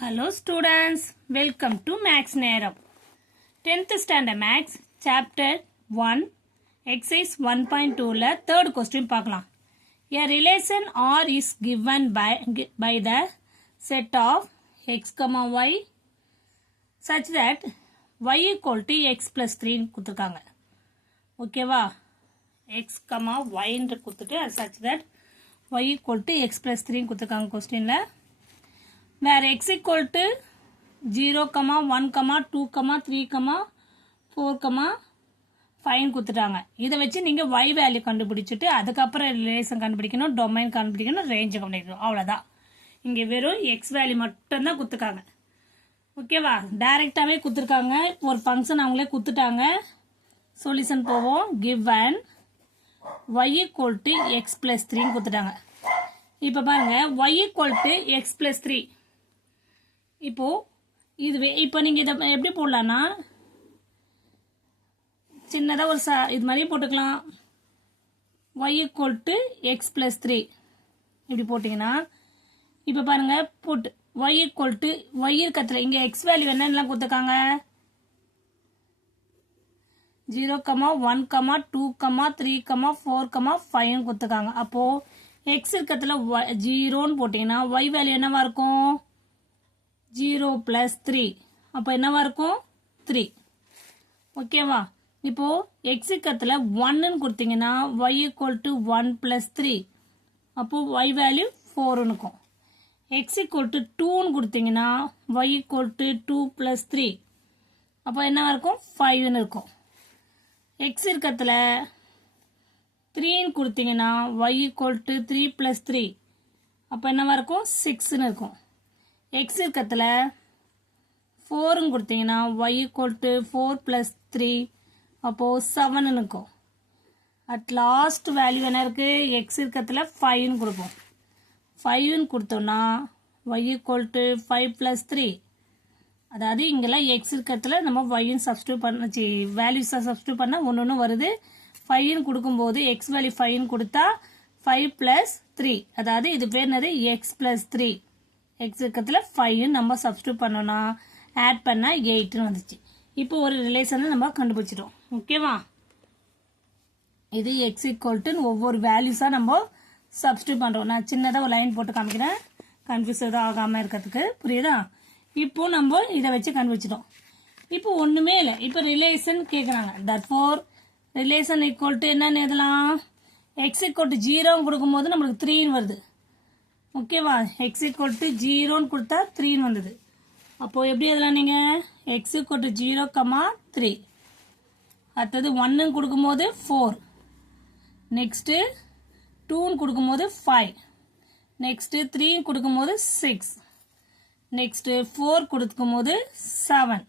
Hello students, welcome to Max Neram. 10th standard Max chapter 1 exercise 1.2 ல third question பார்க்கலாம். A relation R is given by the set of x, y such that y equal to x plus 3 கொடுத்திருக்காங்க. ஓகேவா? x, y என்று கொடுத்துட்டு such that y equal to x plus 3 கொடுத்திருக்காங்க questionல. where x equal to 0, 1, 2, 3, 4, 5 கொடுத்துட்டாங்க. இதை வச்சு நீங்கள் y value கண்டுபிடிச்சிட்டு அதுக்கப்புறம் ரிலேஷன் கண்டுபிடிக்கணும், டொமைன் கண்டுபிடிக்கணும், ரேஞ்ச் கண்டுபிடிக்கணும். அவ்வளோதான். இங்கே வெறும் x வேல்யூ மட்டும்தான் கொடுத்துருக்காங்க. ஓகேவா? டைரெக்டாகவே கொடுத்துருக்காங்க. ஒரு ஃபங்க்ஷன் அவங்களே கொடுத்துட்டாங்க. சொல்யூஷன் போவோம். given y equal to x plus 3 கொடுத்துட்டாங்க. இப்போ பாருங்க y equal to x plus 3. இப்போ நீங்கள் இதை எப்படி போடலான்னா சின்னதாக ஒரு இது மாதிரி போட்டுக்கலாம். y equal to x plus 3 இப்படி போட்டிங்கன்னா இப்போ பாருங்கள் போட்டு y equal to y இருக்கிறதுல இங்கே x வேல்யூ என்னென்னலாம் கொடுத்துருக்காங்க 0, 1, 2, 3, 4, 5 கொடுத்துருக்காங்க. அப்போது x இருக்கிறதுல 0ன்னு போட்டிங்கன்னா y வேல்யூ என்னவா இருக்கும் 0 plus 3. அப்போ என்னவா இருக்கும் 3. ஓகேவா? இப்போ x இருக்கிறதுல 1ன்னு கொடுத்தீங்கன்னா y equal to 1 plus 3. அப்போ y வேல்யூ 4ன்னு இருக்கும். x equal to 2ன்னு கொடுத்தீங்கன்னா y equal to 2 plus 3. அப்போ என்னவா இருக்கும் 5ன்னு இருக்கும். x இருக்கிறதுல 3ன்னு கொடுத்தீங்கன்னா y equal to 3 plus 3. அப்போ என்னவா இருக்கும் 6ன்னு இருக்கும். x இருக்கிறதுல 4ன்னு கொடுத்தீங்கன்னா y equal to 4 plus 3. அப்போது 7ன்னு இருக்கும். அட் லாஸ்ட் வேல்யூ என்ன இருக்குது x இருக்கிறதுல 5ன்னு கொடுப்போம். 5ன்னு கொடுத்தோம்னா y equal to 5 plus 3. அதாவது இங்கெல்லாம் x இருக்கிறதுல நம்ம yன்னு சப்ஸ்டியூட் பண்ண வேல்யூஸை சப்ஸ்டியூட் பண்ணால் ஒன்று வருது. 5ன்னு கொடுக்கும்போது x வேல்யூ 5ன்னு கொடுத்தா 5 plus 3. அதாவது இது பேர் என்னது x plus 3. x இருக்கிறதுல 5 நம்ம சப்ஸ்டியூட் பண்ணோம்னா ஆட் பண்ணால் 8ன்னு வந்துச்சு. இப்போ ஒரு ரிலேஷனை நம்ம கண்டுபிடிச்சிட்டோம். ஓகேவா? இது x ஈக்குவல்ட்டுன்னு ஒவ்வொரு வேல்யூஸாக நம்ம சப்ஸ்டியூட் பண்ணுறோம். நான் சின்னதாக ஒரு லைன் போட்டு காமிக்கிறேன் கன்ஃபியூஸ் எதுவும் ஆகாமல் இருக்கிறதுக்கு. புரியுதா? இப்போ நம்ம இதை வச்சு கண்டுபிடிச்சிட்டோம். இப்போ ஒன்றுமே இல்லை. இப்போ ரிலேஷன் கேட்குறாங்க. தட்ஃபோர் ரிலேஷன் ஈக்குவல் டு என்னன்னு எழுதலாம் x ஈக்குவல் டு 0 கொடுக்கும்போது நம்மளுக்கு 3ன்னு வருது. ஓகேவா? x equal to 0ன்னு கொடுத்தா 3ன்னு வந்தது. அப்போது எப்படி எதெல்லாம் நீங்கள் x equal to 0, 3. அடுத்தது 1ன்னு கொடுக்கும்போது 4. நெக்ஸ்ட்டு 2ன்னு கொடுக்கும்போது 5. நெக்ஸ்ட்டு 3ன்னு கொடுக்கும்போது 6. நெக்ஸ்ட்டு 4 கொடுக்கும்போது 7.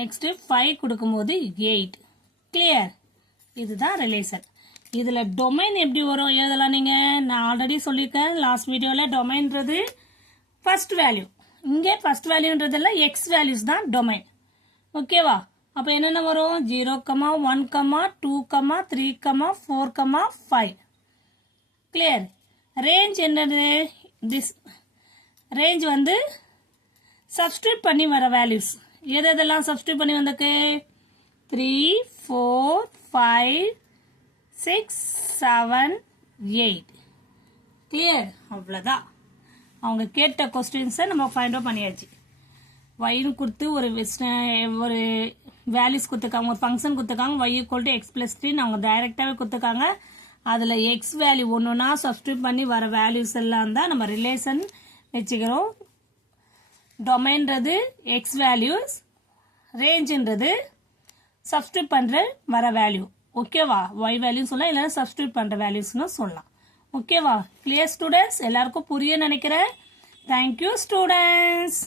நெக்ஸ்ட்டு 5 கொடுக்கும்போது 8. கிளியர்? இதுதான் ரிலேஷன். இதில் டொமைன் எப்படி வரும் எழுதலாம் நீங்கள். நான் ஆல்ரெடி சொல்லியிருக்கேன் லாஸ்ட் வீடியோவில். டொமைன்றது ஃபர்ஸ்ட் வேல்யூ. இங்கே ஃபர்ஸ்ட் வேல்யூன்றதெல்லாம் எக்ஸ் வேல்யூஸ் தான் டொமைன். ஓகேவா? அப்போ என்னென்ன வரும் 0, 1, 2, 3, 4, 5. கிளியர்? ரேஞ்ச் என்னது திஸ் ரேஞ்ச் வந்து சப்ஸ்டியூட் பண்ணி வர வேல்யூஸ். எதெல்லாம் சப்ஸ்டியூட் பண்ணி வந்திருக்கு 3, 4, 5, 6, 7, 8. கிளியர்? அவ்வளோதான். அவங்க கேட்ட கொஸ்டின்ஸை நம்ம ஃபைண்ட் அவுட் பண்ணியாச்சு. ஒய்னு கொடுத்து ஒரு வேல்யூஸ் கொடுத்துருக்காங்க, ஒரு ஃபங்க்ஷன் கொடுத்துருக்காங்க. y equal to x plus 3 அவங்க டைரெக்டாகவே கொடுத்துருக்காங்க. அதில் எக்ஸ் வேல்யூ ஒன்றுனா சப்ஸ்டியூட் பண்ணி வர வேல்யூஸ் எல்லாம் தான் நம்ம ரிலேஷன் வச்சுக்கிறோம். டொமைன்றது எக்ஸ் வேல்யூஸ், ரேஞ்சுன்றது சப்ஸ்டியூட் பண்ணுற வர வேல்யூ. ஓகேவா? y வேல்யூ சொல்லலாம், இல்லைன்னா சப்ஸ்டியூட் பண்ணுற வேல்யூஸ்னு சொல்லலாம். ஓகேவா? Clear students? எல்லாருக்கும் புரிய நினைக்கிறேன். Thank you students.